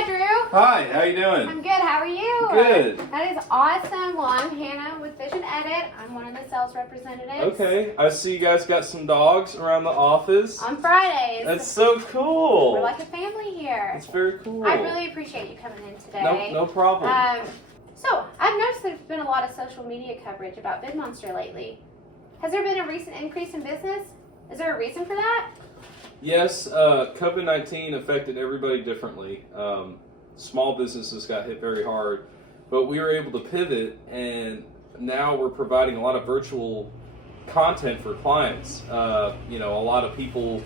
Hi, Drew. Hi, how you doing? I'm good. How are you? Good. That is awesome. Well, I'm Hannah with Vision Edit. I'm one of the sales representatives. Okay, I see you guys got some dogs around the office. On Fridays. That's so cool. We're like a family here. That's very cool. I really appreciate you coming in today. No problem. So, I've noticed there's been a lot of social media coverage about VidMonster lately. Has there been a recent increase in business? Is there a reason for that? Yes, COVID-19 affected everybody differently. Small businesses got hit very hard, but we were able to pivot, and now we're providing a lot of virtual content for clients. A lot of people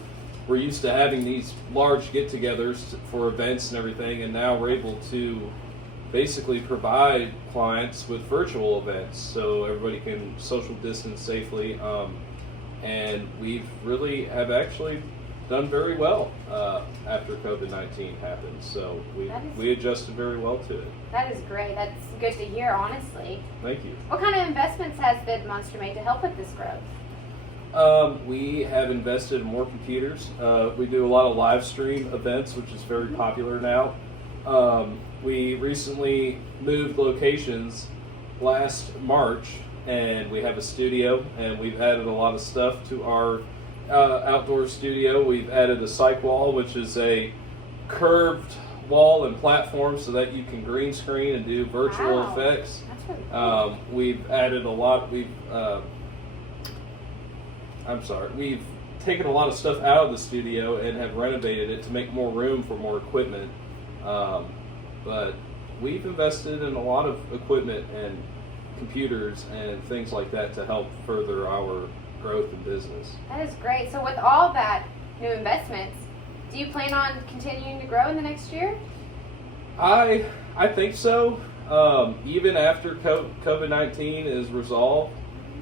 were used to having these large get-togethers for events and everything, and now we're able to basically provide clients with virtual events so everybody can social distance safely. And we've really have actually done very well after COVID-19 happened. So we adjusted very well to it. That is great. That's good to hear, honestly. Thank you. What kind of investments has VidMonster made to help with this growth? We have invested in more computers. We do a lot of live stream events, which is very popular now. We recently moved locations last March, and we have a studio, and we've added a lot of stuff to our outdoor studio. We've added a cyc wall, which is a curved wall and platform so that you can green screen and do virtual effects. That's really cool. We've added a lot. We've taken a lot of stuff out of the studio and have renovated it to make more room for more equipment. But we've invested in a lot of equipment and computers and things like that to help further our growth in business. That is great. So with all that new investments, do you plan on continuing to grow in the next year? I think so. Even after COVID-19 is resolved,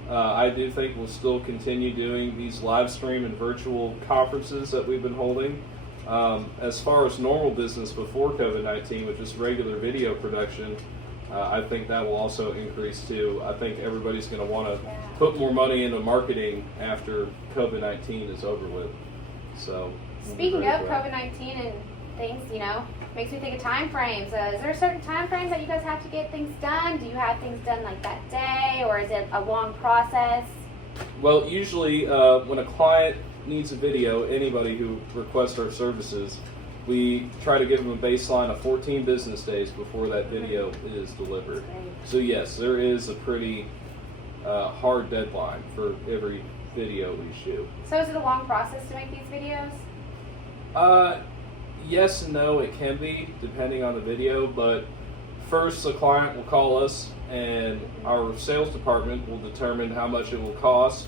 I do think we'll still continue doing these live stream and virtual conferences that we've been holding. As far as normal business before COVID-19, which is regular video production, I think that will also increase too. I think everybody's going to want to put more money into marketing after COVID-19 is over with. So, speaking of COVID-19 and things, makes me think of time frames. Is there a certain time frames that you guys have to get things done? Do you have things done like that day, or is it a long process? Well, usually when a client needs a video, anybody who requests our services, we try to give them a baseline of 14 business days before that video is delivered. So yes, there is a pretty hard deadline for every video we shoot. So is it a long process to make these videos? Yes and no, it can be, depending on the video, but first the client will call us and our sales department will determine how much it will cost,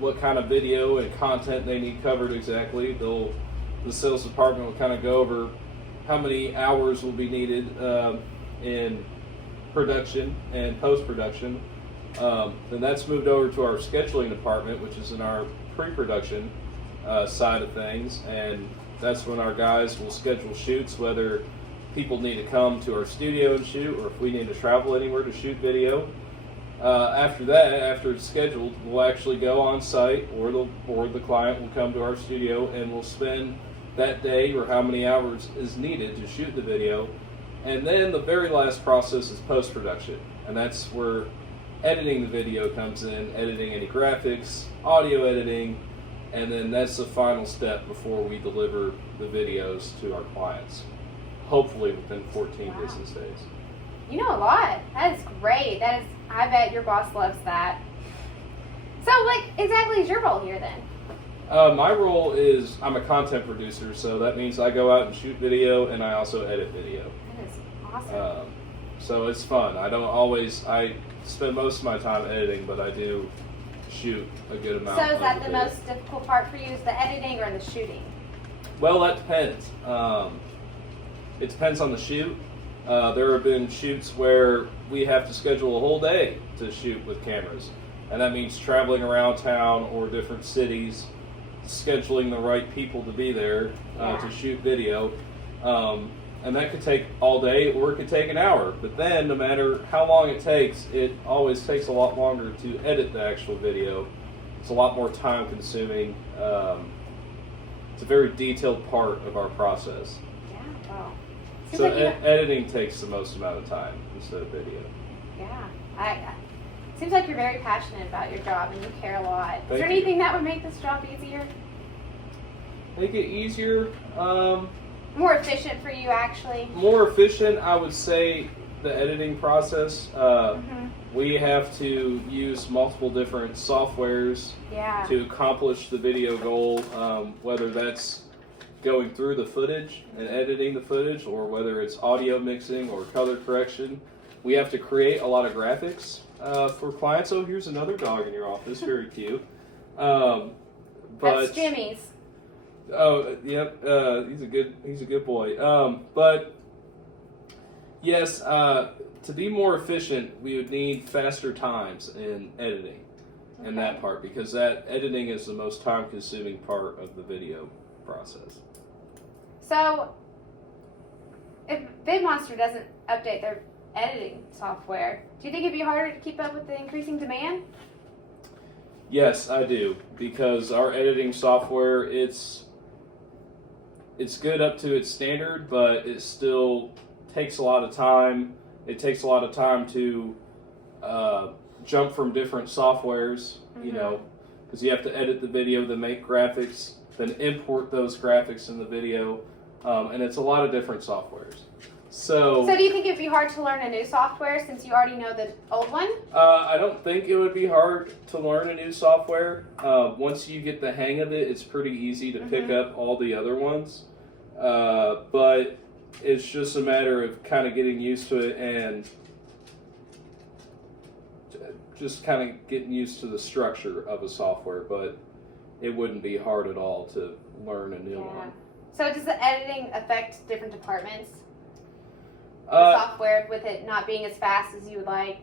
what kind of video and content they need covered exactly. The sales department will kind of go over how many hours will be needed in production and post-production. Then that's moved over to our scheduling department, which is in our pre-production side of things, and that's when our guys will schedule shoots, whether people need to come to our studio and shoot or if we need to travel anywhere to shoot video. After that, after it's scheduled, we'll actually go on site, or the client will come to our studio and we'll spend that day or how many hours is needed to shoot the video. And then the very last process is post-production, and that's where editing the video comes in, editing any graphics, audio editing, and then that's the final step before we deliver the videos to our clients, hopefully within 14 business days. You know a lot. That is great. I bet your boss loves that. So what exactly is your role here then? My role is I'm a content producer, so that means I go out and shoot video and I also edit video. That is awesome. So it's fun. I spend most of my time editing, but I do shoot a good amount. So is that the most difficult part for you, is the editing or the shooting? Well, that depends. It depends on the shoot. There have been shoots where we have to schedule a whole day to shoot with cameras, and that means traveling around town or different cities, scheduling the right people to be there to shoot video, and that could take all day or it could take an hour. But then no matter how long it takes, it always takes a lot longer to edit the actual video. It's a lot more time consuming. It's a very detailed part of our process. Yeah, wow. Seems So like you, editing takes the most amount of time instead of video. yeah. Seems like you're very passionate about your job and you care a lot. Is Thank there you. anything that would make this job easier? Make it easier, More efficient for you, actually? more efficient. I would say the editing process. We have to use multiple different softwares Yeah. to accomplish the video goal, whether that's going through the footage and editing the footage, or whether it's audio mixing or color correction. We have to create a lot of graphics for clients. Oh, here's another dog in your office, very cute. But That's Jimmy's. oh, yep, he's a good boy. But yes, to be more efficient, we would need faster times in editing. In that part, because that editing is the most time-consuming part of the video process. So, if VidMonster doesn't update their editing software, do you think it'd be harder to keep up with the increasing demand? Yes, I do, because our editing software, it's good up to its standard, but it still takes a lot of time. It takes a lot of time to jump from different softwares, you know, because you have to edit the video, then make graphics, then import those graphics in the video, and it's a lot of different softwares. So do you think it'd be hard to learn a new software since you already know the old one? I don't think it would be hard to learn a new software. Once you get the hang of it, it's pretty easy to pick up all the other ones. But it's just a matter of kind of getting used to it and just kind of getting used to the structure of a software. But it wouldn't be hard at all to learn a new one. So does the editing affect different departments? The software with it not being as fast as you would like?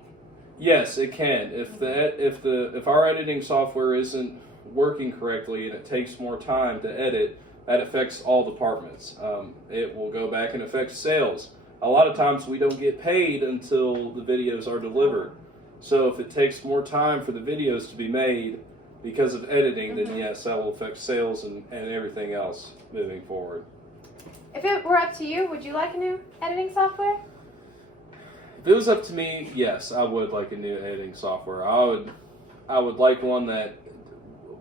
Yes, it can. If our editing software isn't working correctly and it takes more time to edit, that affects all departments. It will go back and affect sales. A lot of times we don't get paid until the videos are delivered. So if it takes more time for the videos to be made because of editing, then yes, that will affect sales and everything else moving forward. If it were up to you, would you like a new editing software? If it was up to me, yes, I would like a new editing software. I would like one that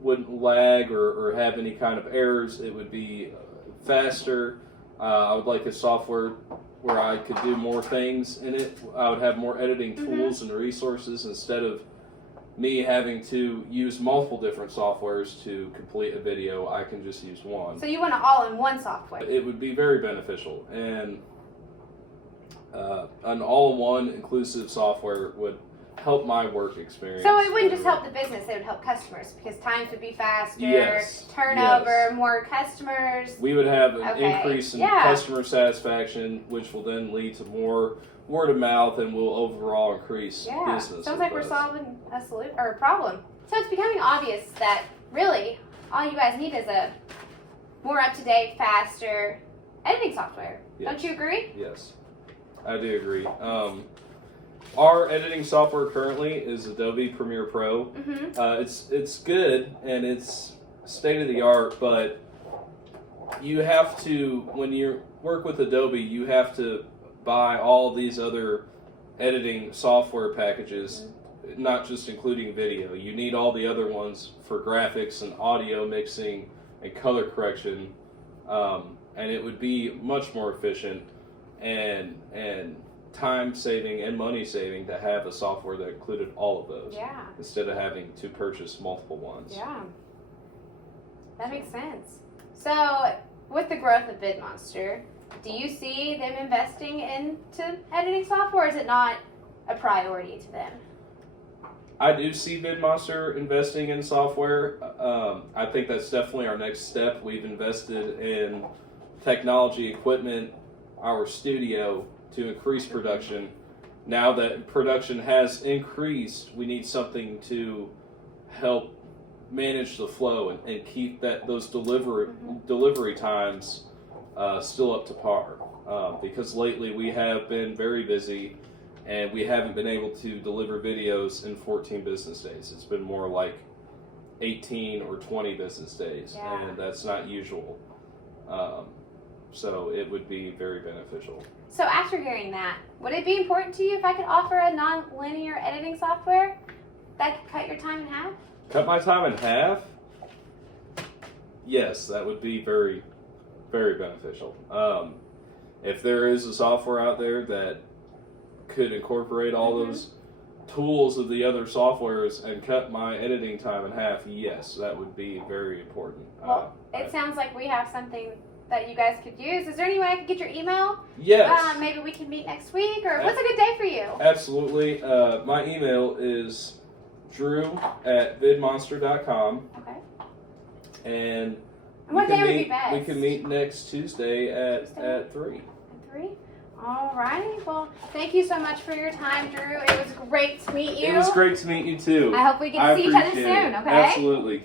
wouldn't lag or have any kind of errors. It would be faster. I would like a software where I could do more things in it. I would have more editing tools and resources instead of me having to use multiple different softwares to complete a video. I can just use one. So you want an all-in-one software? It would be very beneficial, and an all-in-one inclusive software would help my work experience. So it wouldn't just help the business, it would help customers because times would be faster, Yes, turnover, yes. more customers. We would have an Okay, increase in yeah. customer satisfaction, which will then lead to more word of mouth and will overall increase Yeah, business. sounds with like we're us. solving a solution or a problem. So it's becoming obvious that really all you guys need is a more up-to-date, faster editing software. Yes. Don't you agree? Yes, I do agree. Our editing software currently is Adobe Premiere Pro. It's good and it's state of the art, but you have to, when you work with Adobe, you have to buy all these other editing software packages, not just including video. You need all the other ones for graphics and audio mixing and color correction, and it would be much more efficient and time saving and money saving to have a software that included all of those instead of having to purchase multiple ones. Yeah, that makes sense. So with the growth of VidMonster, do you see them investing into editing software, or is it not a priority to them? I do see VidMonster investing in software. I think that's definitely our next step. We've invested in technology equipment, our studio, to increase production. Now that production has increased, we need something to help manage the flow and keep those delivery times still up to par. Because lately we have been very busy and we haven't been able to deliver videos in 14 business days. It's been more like 18 or 20 business days, and that's not usual. So it would be very beneficial. So after hearing that, would it be important to you if I could offer a non-linear editing software that could cut your time in half? Cut my time in half? Yes, that would be very, very beneficial. If there is a software out there that could incorporate all those tools of the other softwares and cut my editing time in half, yes, that would be very important. Well, it sounds like we have something that you guys could use. Is there any way I could get your email? Yes. Maybe we can meet next week, or what's a good day for you? Absolutely. My email is drew@vidmonster.com. Okay. And what day would be best? We can meet next Tuesday at 3. At 3? All righty. Well, thank you so much for your time, Drew. It was great to meet you. It was great to meet you too. I hope we get to see each other soon, okay? Absolutely.